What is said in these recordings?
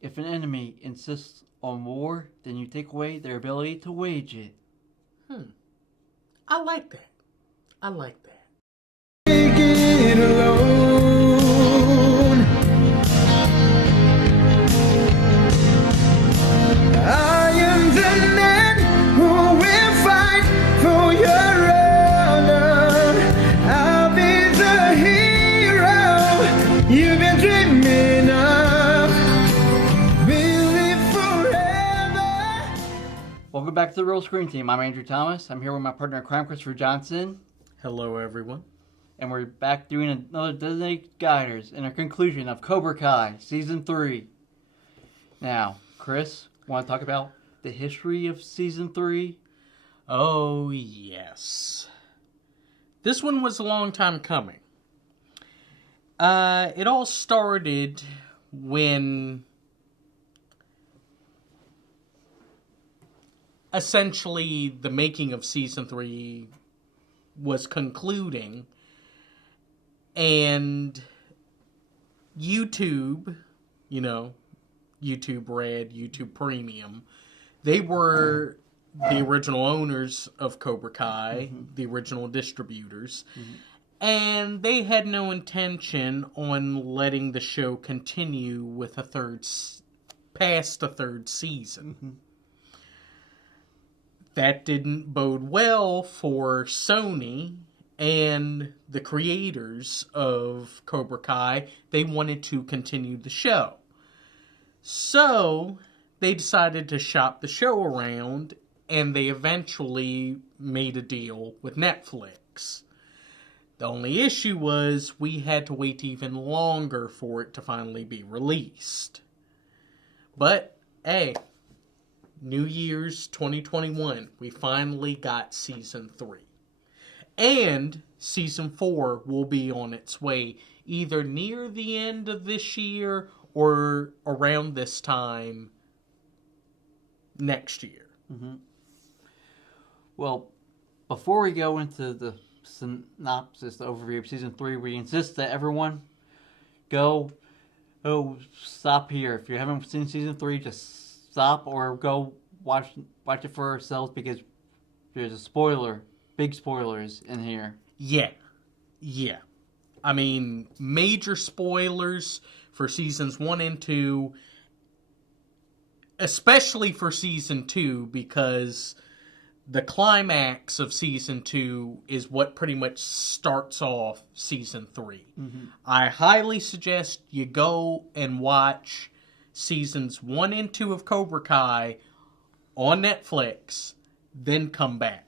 If an enemy insists on war, then you take away their ability to wage it. I like that. I like that. Take it alone. I am the man who will fight for your honor. I'll be the hero you've been dreaming of. We'll live forever. Welcome back to the Real Screen Team. I'm Andrew Thomas. I'm here with my partner in crime, Christopher Johnson. Hello, everyone. And we're back doing another Designated Guiders in our conclusion of Cobra Kai Season 3. Now, Chris, want to talk about the history of Season 3? Oh, yes. This one was a long time coming. It all started when essentially the making of Season 3 was concluding, and YouTube, YouTube Red, YouTube Premium, they were the original owners of Cobra Kai, the original distributors, and they had no intention on letting the show continue with past a third season. That didn't bode well for Sony and the creators of Cobra Kai. They wanted to continue the show. So they decided to shop the show around, and they eventually made a deal with Netflix. The only issue was we had to wait even longer for it to finally be released. But, hey, New Year's 2021, we finally got Season 3. And Season 4 will be on its way either near the end of this year or around this time next year. Well, before we go into the synopsis, the overview of Season 3, we insist that everyone go stop here. If you haven't seen Season 3, just stop or go watch it for ourselves, because there's a spoiler, big spoilers in here. Yeah. I mean, major spoilers for Seasons 1 and 2, especially for Season 2, because the climax of Season 2 is what pretty much starts off Season 3. I highly suggest you go and watch Seasons 1 and 2 of Cobra Kai on Netflix, then come back.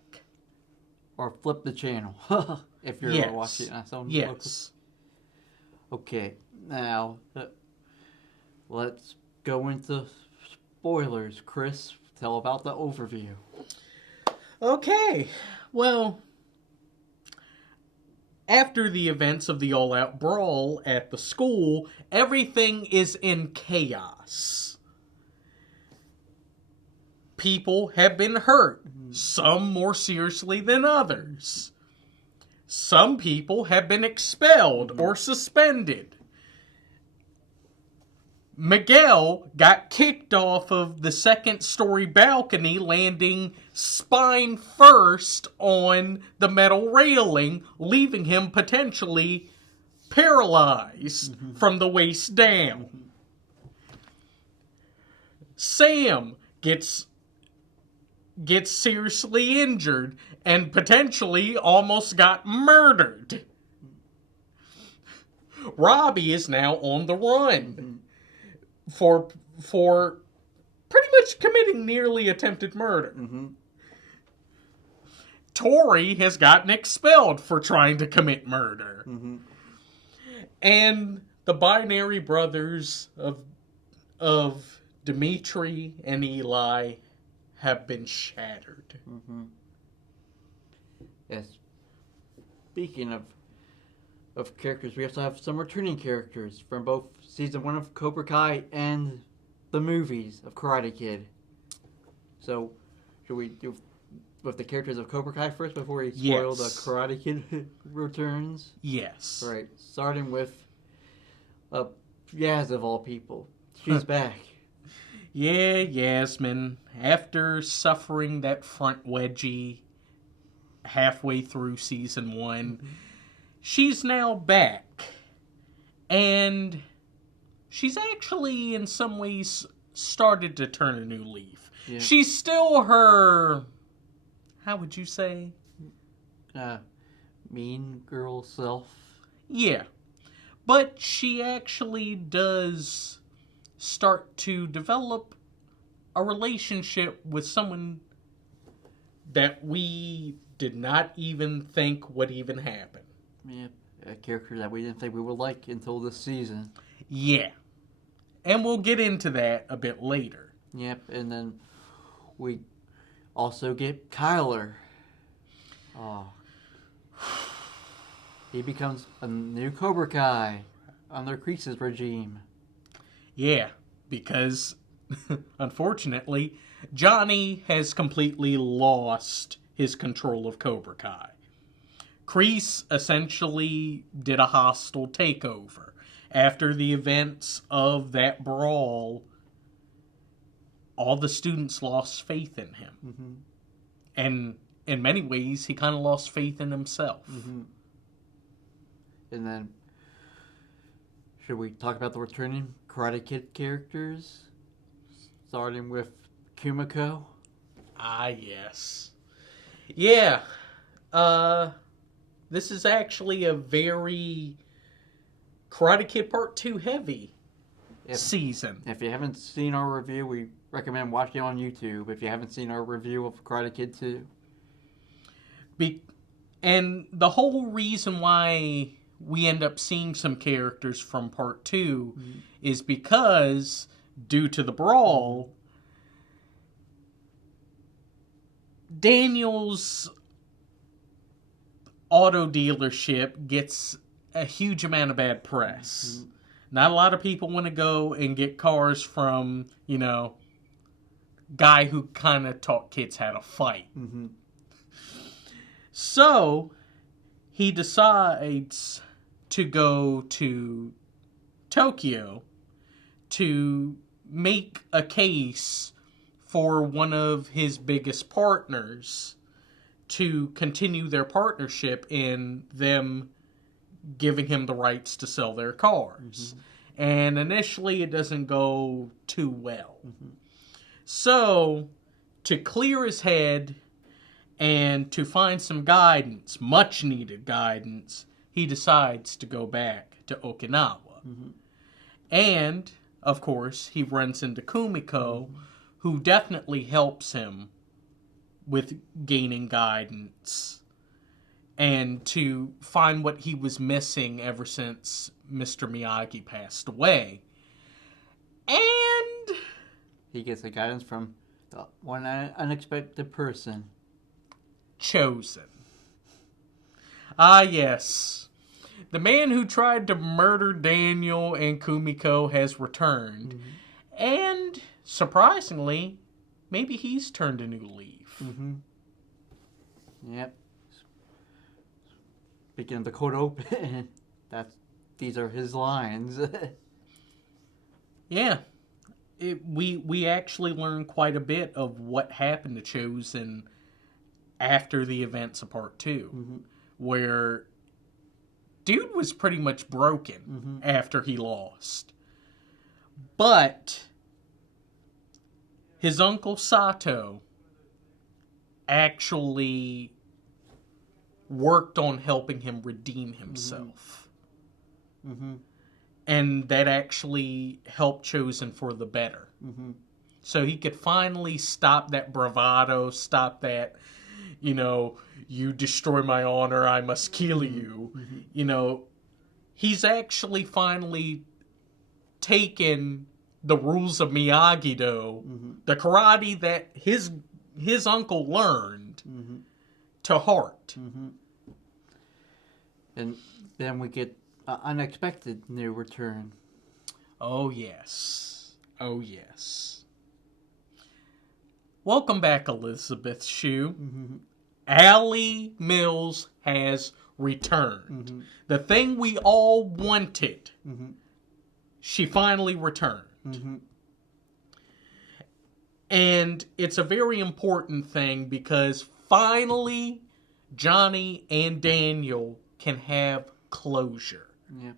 Or flip the channel if you're watching it. Yes. Okay, now let's go into spoilers. Chris, tell about the overview. Okay, well, after the events of the all-out brawl at the school, everything is in chaos. People have been hurt, some more seriously than others. Some people have been expelled or suspended. Miguel got kicked off of the second-story balcony, landing spine first on the metal railing, leaving him potentially paralyzed from the waist down. Sam gets seriously injured and potentially almost got murdered. Robbie is now on the run for pretty much committing nearly attempted murder. Tori has gotten expelled for trying to commit murder. And the binary brothers of Dimitri and Eli have been shattered. Yes. Speaking of characters, we also have some returning characters from both Season 1 of Cobra Kai and the movies of Karate Kid. So, should we do with the characters of Cobra Kai first before we spoil the Karate Kid returns? Yes. All right, starting with Yaz of all people. She's back. Yeah, Yasmin, after suffering that front wedgie halfway through season 1, she's now back. And she's actually, in some ways, started to turn a new leaf. Yeah. She's still her, how would you say? Mean girl self. Yeah. But she actually does start to develop a relationship with someone that we did not even think would even happen. Yeah, a character that we didn't think we would like until this season. Yeah. And we'll get into that a bit later. Yep, and then we also get Kyler. Oh. He becomes a new Cobra Kai under Kreese's regime. Yeah, because, unfortunately, Johnny has completely lost his control of Cobra Kai. Kreese essentially did a hostile takeover. After the events of that brawl, all the students lost faith in him. Mm-hmm. And in many ways, he kind of lost faith in himself. Mm-hmm. And then, should we talk about the returning Karate Kid characters? Starting with Kumiko. Ah, yes. Yeah. This is actually a very Karate Kid Part 2 heavy season. If you haven't seen our review, we recommend watching it on YouTube. If you haven't seen our review of Karate Kid 2. And the whole reason why we end up seeing some characters from Part 2 is because, due to the brawl, Daniel's auto dealership gets a huge amount of bad press. Mm-hmm. Not a lot of people want to go and get cars from, guy who kind of taught kids how to fight. Mm-hmm. So, he decides to go to Tokyo to make a case for one of his biggest partners to continue their partnership in them giving him the rights to sell their cars. Mm-hmm. And initially it doesn't go too well. Mm-hmm. So, to clear his head and to find some guidance, much needed guidance, he decides to go back to Okinawa. Mm-hmm. And, of course, he runs into Kumiko, who definitely helps him with gaining guidance and to find what he was missing ever since Mr. Miyagi passed away. And he gets the guidance from the one unexpected person. Chosen. Ah, yes. The man who tried to murder Daniel and Kumiko has returned. Mm-hmm. And, surprisingly, maybe he's turned a new leaf. Mm-hmm. Yep. Speaking of the cold open, these are his lines. Yeah. We actually learn quite a bit of what happened to Chosen after the events of Part 2. Mm-hmm. Where dude was pretty much broken after he lost. But his uncle Sato actually worked on helping him redeem himself. Mm-hmm. And that actually helped Chosen for the better. Mm-hmm. So he could finally stop that bravado, stop that, you destroy my honor, I must kill you. Mm-hmm. He's actually finally taken the rules of Miyagi-Do, the karate that his uncle learned, to heart. Mm-hmm. And then we get an unexpected new return. Oh, yes. Oh, yes. Welcome back, Elizabeth Shue. Mm-hmm. Allie Mills has returned. Mm-hmm. The thing we all wanted. Mm-hmm. She finally returned. Mm-hmm. And it's a very important thing because finally Johnny and Daniel can have closure. Yeah.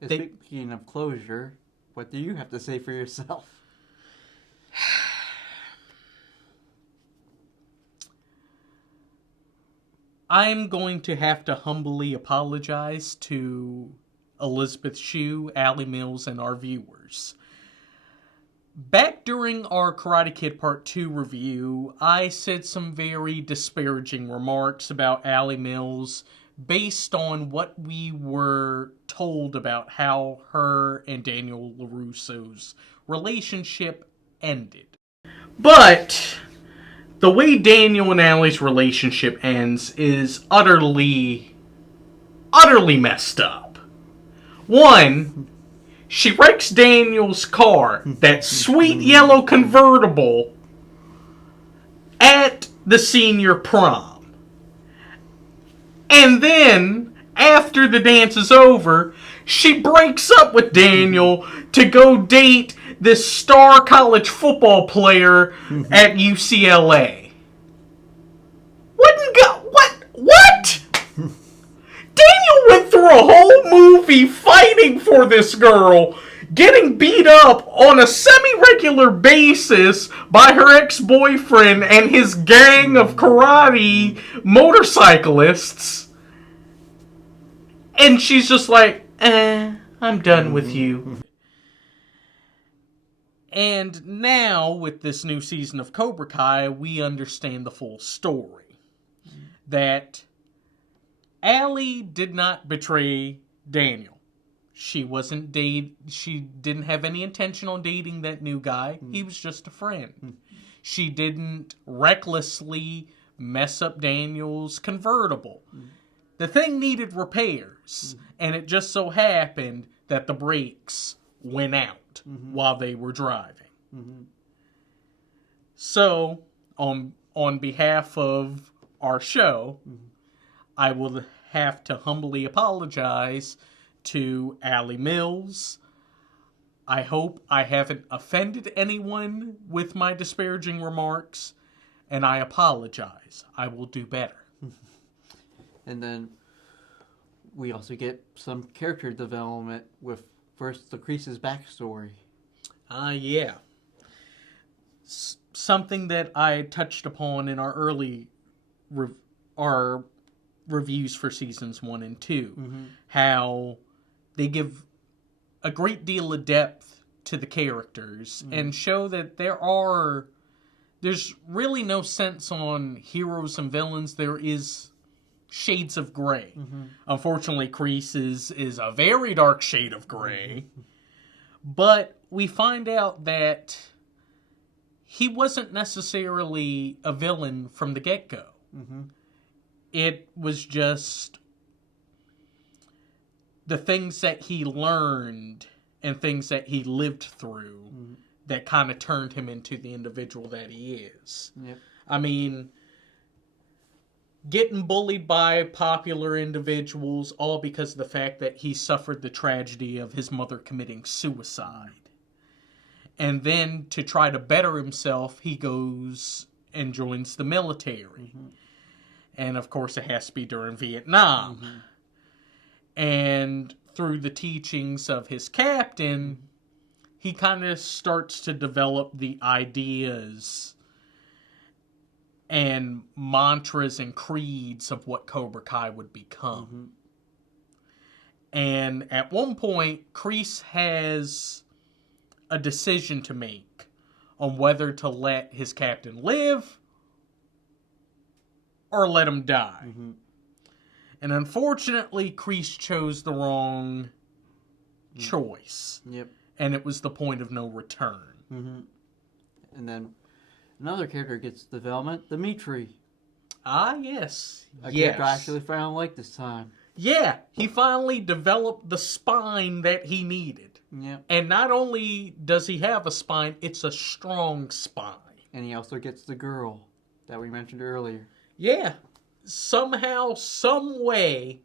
They- Speaking of closure, what do you have to say for yourself? I'm going to have to humbly apologize to Elizabeth Shue, Allie Mills, and our viewers. Back during our Karate Kid Part 2 review, I said some very disparaging remarks about Allie Mills based on what we were told about how her and Daniel LaRusso's relationship ended. But the way Daniel and Allie's relationship ends is utterly messed up. One, she wrecks Daniel's car, that sweet yellow convertible, at the senior prom. And then, after the dance is over, she breaks up with Daniel to go date this star college football player at UCLA. What? Daniel went through a whole movie fighting for this girl, getting beat up on a semi-regular basis by her ex-boyfriend and his gang of karate motorcyclists. And she's just like, I'm done with you. And now, with this new season of Cobra Kai, we understand the full story. That Allie did not betray Daniel. She didn't have any intention on dating that new guy. He was just a friend. She didn't recklessly mess up Daniel's convertible. The thing needed repairs, and it just so happened that the brakes went out while they were driving. So, on behalf of our show, I will have to humbly apologize to Allie Mills. I hope I haven't offended anyone with my disparaging remarks, and I apologize. I will do better. And then we also get some character development with first the Kreese's backstory. Yeah. Something that I touched upon in our early our reviews for seasons 1 and 2. How they give a great deal of depth to the characters and show that there's really no sense on heroes and villains. There is shades of gray. Unfortunately, Kreese is a very dark shade of gray. But we find out that he wasn't necessarily a villain from the get-go. It was just the things that he learned and things that he lived through that kind of turned him into the individual that he is. Yep. I mean, getting bullied by popular individuals all because of the fact that he suffered the tragedy of his mother committing suicide. And then to try to better himself, he goes and joins the military. And of course, it has to be during Vietnam. And through the teachings of his captain, he kind of starts to develop the ideas and mantras and creeds of what Cobra Kai would become. And at one point, Kreese has a decision to make on whether to let his captain live or let him die. And unfortunately, Kreese chose the wrong choice. Yep. And it was the point of no return. And then another character gets development, Dimitri. Ah, yes. A character I actually found like this time. Yeah, he finally developed the spine that he needed. Yep. And not only does he have a spine, it's a strong spine. And he also gets the girl that we mentioned earlier. Yeah. Somehow, some way,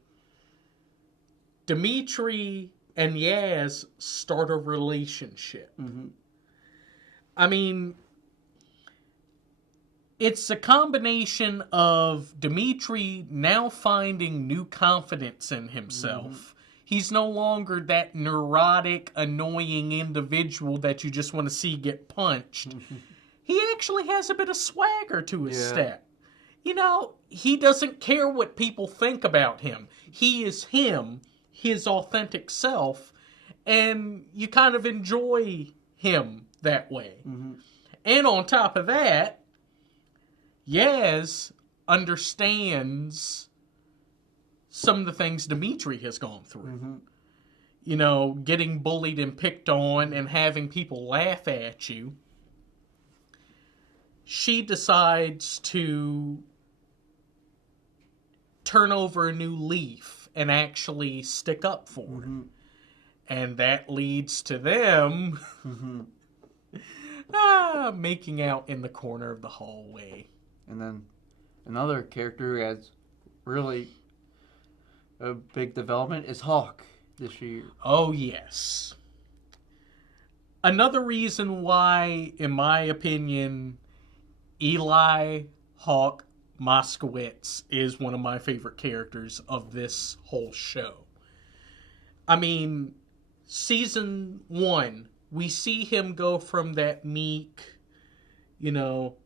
Dimitri and Yaz start a relationship. I mean, It's a combination of Dimitri now finding new confidence in himself. He's no longer that neurotic, annoying individual that you just want to see get punched. He actually has a bit of swagger to his step. You know, he doesn't care what people think about him. He is him, his authentic self, and you kind of enjoy him that way. And on top of that, Yaz understands some of the things Dimitri has gone through. You know, getting bullied and picked on and having people laugh at you. She decides to turn over a new leaf and actually stick up for it. And that leads to them making out in the corner of the hallway. And then another character who has really a big development is Hawk this year. Oh, yes. Another reason why, in my opinion, Eli Hawk Moskowitz is one of my favorite characters of this whole show. I mean, season 1, we see him go from that meek, you know,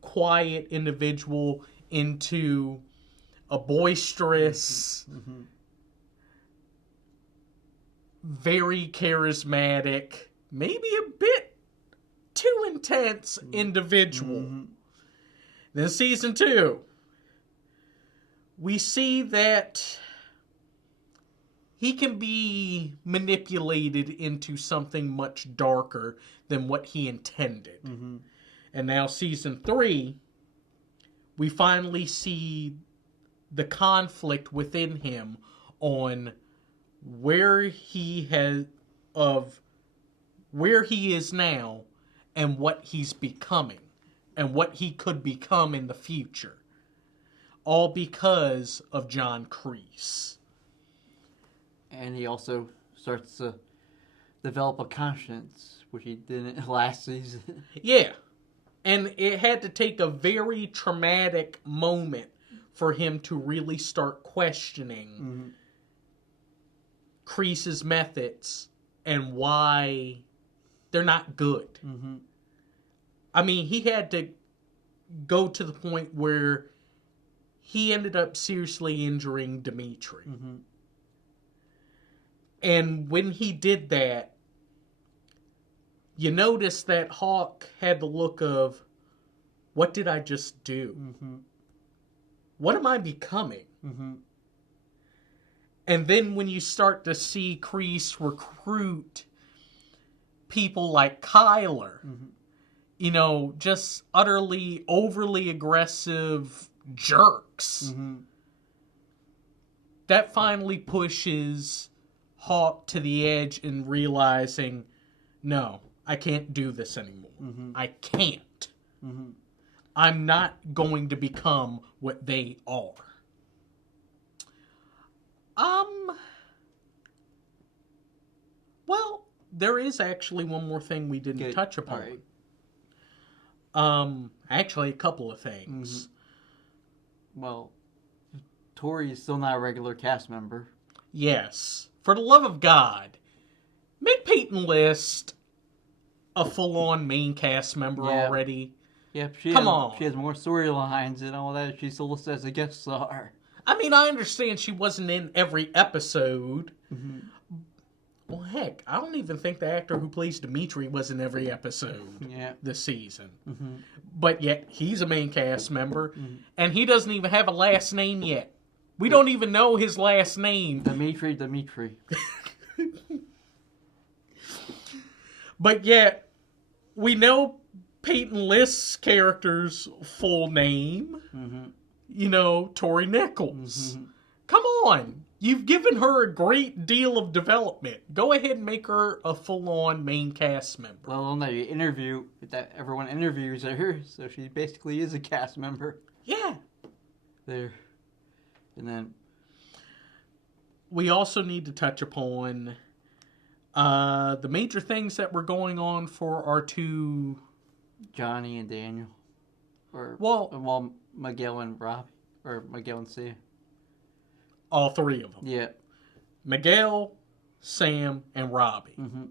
quiet individual into a boisterous, very charismatic, maybe a bit too intense individual. Then season 2, we see that he can be manipulated into something much darker than what he intended. And now season 3, we finally see the conflict within him on where he is now and what he's becoming and what he could become in the future. All because of John Kreese. And he also starts to develop a conscience, which he didn't last season. Yeah. And it had to take a very traumatic moment for him to really start questioning Kreese's methods and why they're not good. I mean, he had to go to the point where he ended up seriously injuring Dimitri. And when he did that, you notice that Hawk had the look of, what did I just do? What am I becoming? And then when you start to see Kreese recruit people like Kyler, you know, just utterly, overly aggressive jerks, that finally pushes Hawk to the edge in realizing, no, I can't do this anymore. I can't. I'm not going to become what they are. Well, there is actually one more thing we didn't touch upon. Right. Actually, a couple of things. Well, Tori is still not a regular cast member. Yes. For the love of God, make Peyton List a full-on main cast member already. Yep, Come on. She has more storylines and all that. She's still listed as a guest star. I mean, I understand she wasn't in every episode. Well, heck, I don't even think the actor who plays Dimitri was in every episode this season. But yet, he's a main cast member, and he doesn't even have a last name yet. We don't even know his last name. Dimitri. But yet, we know Peyton List's character's full name. You know, Tori Nichols. Come on. You've given her a great deal of development. Go ahead and make her a full-on main cast member. Well, no, you interview that everyone interviews her, so she basically is a cast member. Yeah. There. And then we also need to touch upon the major things that were going on for our two... Johnny and Daniel. Well, Miguel and Robbie, or Miguel and Sam. All three of them. Yeah. Miguel, Sam, and Robbie. Mm-hmm.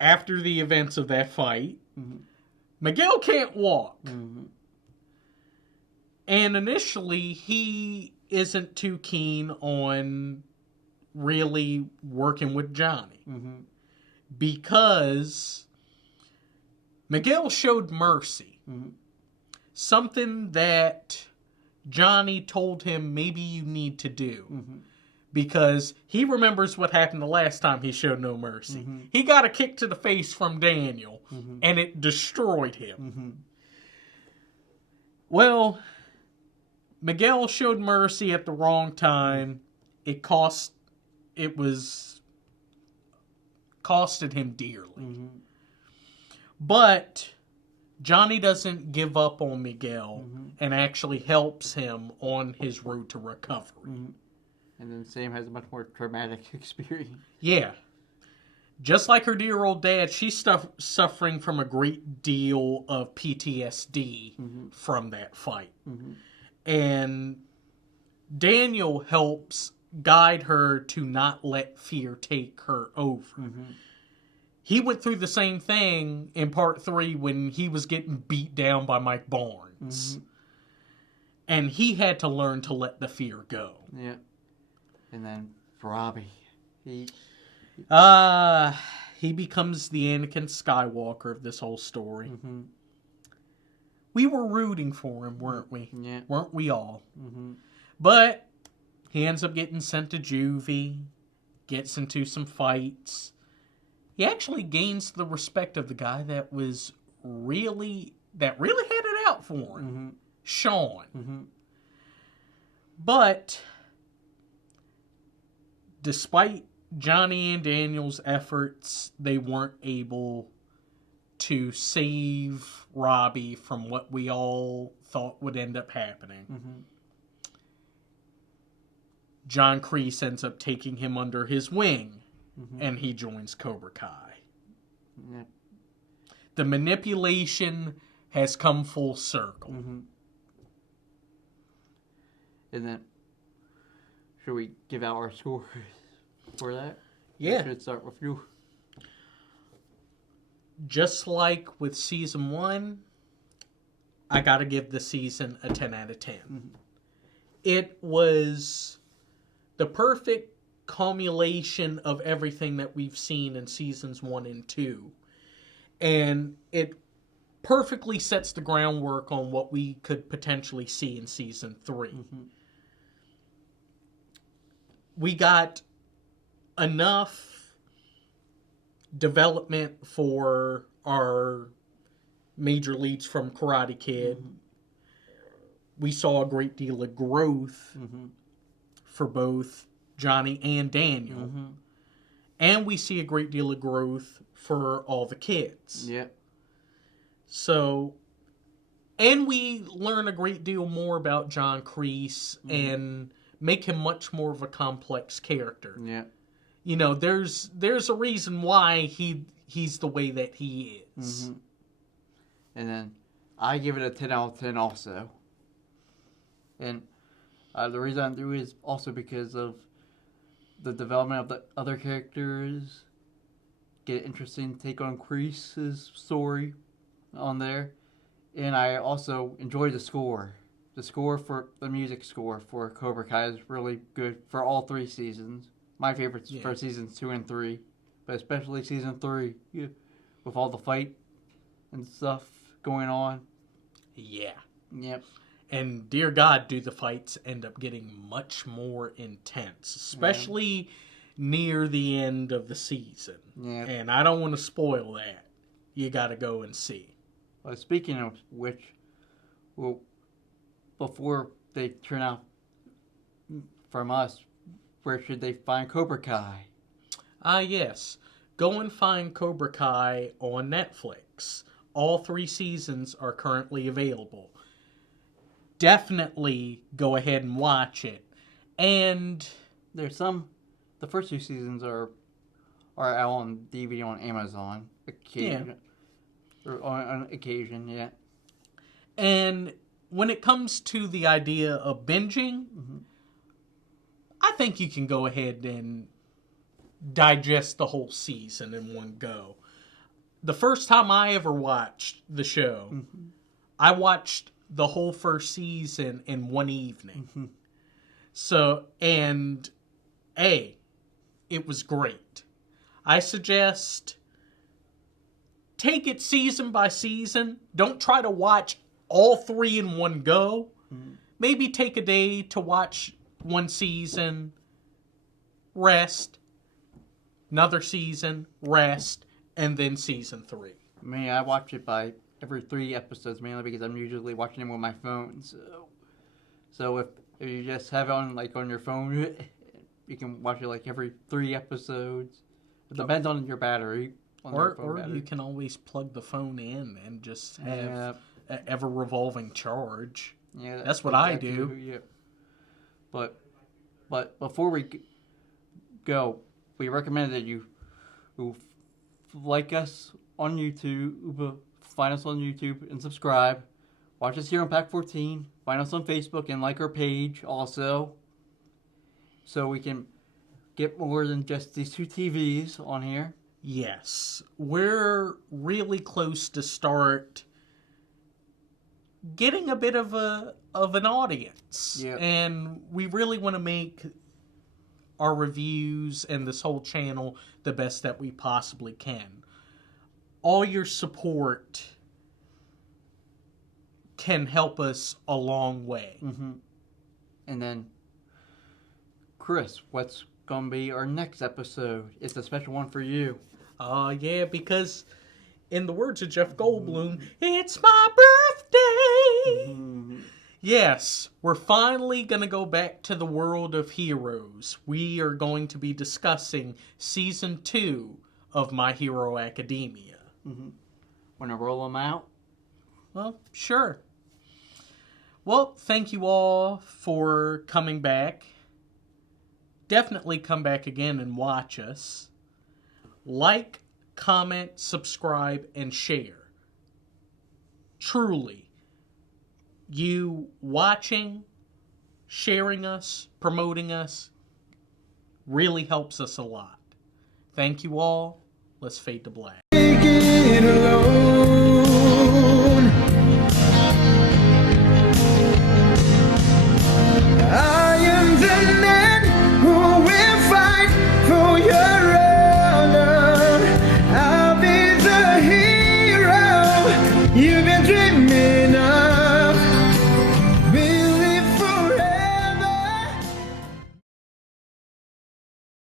After the events of that fight, Mm-hmm. Miguel can't walk. Mm-hmm. And initially, he isn't too keen on really working with Johnny. Mm-hmm. Because Miguel showed mercy. Mm-hmm. Something that Johnny told him maybe you need to do. Mm-hmm. Because he remembers what happened the last time he showed no mercy. Mm-hmm. He got a kick to the face from Daniel, Mm-hmm. and it destroyed him. Mm-hmm. Well, Miguel showed mercy at the wrong time. It costed him dearly. Mm-hmm. But Johnny doesn't give up on Miguel Mm-hmm. and actually helps him on his road to recovery. Mm-hmm. And then Sam has a much more traumatic experience. Yeah. Just like her dear old dad, she's suffering from a great deal of PTSD Mm-hmm. from that fight. Mm-hmm. And Daniel helps guide her to not let fear take her over. Mm-hmm. He went through the same thing in part 3 when he was getting beat down by Mike Barnes. Mm-hmm. And he had to learn to let the fear go. Yeah. And then Robbie, he becomes the Anakin Skywalker of this whole story. Mm-hmm. We were rooting for him, weren't we? Yeah. Weren't we all? Mm-hmm. But he ends up getting sent to juvie, gets into some fights. He actually gains the respect of the guy that really had it out for him, Mm-hmm. Sean. Mm-hmm. But despite Johnny and Daniel's efforts, they weren't able to save Robbie from what we all thought would end up happening. Mm-hmm. John Kreese ends up taking him under his wing, Mm-hmm. and he joins Cobra Kai. Yeah. The manipulation has come full circle. Mm-hmm. And then, should we give out our scores for that? Yeah. Should start with you. Just like with season 1, I gotta give the season a 10 out of 10. Mm-hmm. It was the perfect culmination of everything that we've seen in seasons 1 and 2. And it perfectly sets the groundwork on what we could potentially see in season 3. Mm-hmm. We got enough development for our major leads from Karate Kid. Mm-hmm. We saw a great deal of growth Mm-hmm. for both Johnny and Daniel. Mm-hmm. And we see a great deal of growth for all the kids. Yep. So, and we learn a great deal more about John Kreese and make him much more of a complex character. Yeah. You know, there's a reason why he's the way that he is. Mm-hmm. And then I give it a 10 out of 10 also. And the reason I do is also because of the development of the other characters. Get an interesting take on Kreese's story on there. And I also enjoy the score. The music score for Cobra Kai is really good for all 3 seasons. My favorites for seasons 2 and 3. But especially season 3. Yeah, with all the fight and stuff going on. Yeah. Yep. And dear God, do the fights end up getting much more intense, especially near the end of the season. Yeah. And I don't want to spoil that. You got to go and see. Well, speaking of which, well, before they turn out from us, where should they find Cobra Kai? Yes. Go and find Cobra Kai on Netflix. All 3 seasons are currently available. Definitely go ahead and watch it. And There's some. The first 2 seasons are out on DVD on Amazon. Yeah. Or on occasion, yeah. And when it comes to the idea of binging, I think you can go ahead and digest the whole season in one go. The first time I ever watched the show, I watched the whole first season in one evening. So, and it was great. I suggest take it season by season. Don't try to watch all 3 in one go. Maybe take a day to watch one season, rest, another season, rest, and then season 3. I mean, I watch it by every 3 episodes, mainly because I'm usually watching it with my phone. So if you just have it on like on your phone, you can watch it like every 3 episodes. It depends on your battery. Or you can always plug the phone in and just have an ever-revolving charge. Yeah, that's what I do. Yeah. But before we go, we recommend that you like us on YouTube, find us on YouTube and subscribe. Watch us here on Pack 14. Find us on Facebook and like our page also, so we can get more than just these 2 TVs on here. Yes, we're really close to start getting a bit of an audience, and we really want to make our reviews and this whole channel the best that we possibly can. All your support can help us a long way. And then, Chris, what's gonna be our next episode? It's a special one for you. Yeah, because in the words of Jeff Goldblum, it's my birthday! Yes, we're finally going to go back to the world of heroes. We are going to be discussing Season 2 of My Hero Academia. Want to roll them out? Well, sure. Well, thank you all for coming back. Definitely come back again and watch us. Like, comment, subscribe, and share. Truly, you watching, sharing us, promoting us, really helps us a lot. Thank you all. Let's fade to black. Take it alone. I am the man who will fight for your honor. I'll be the hero. You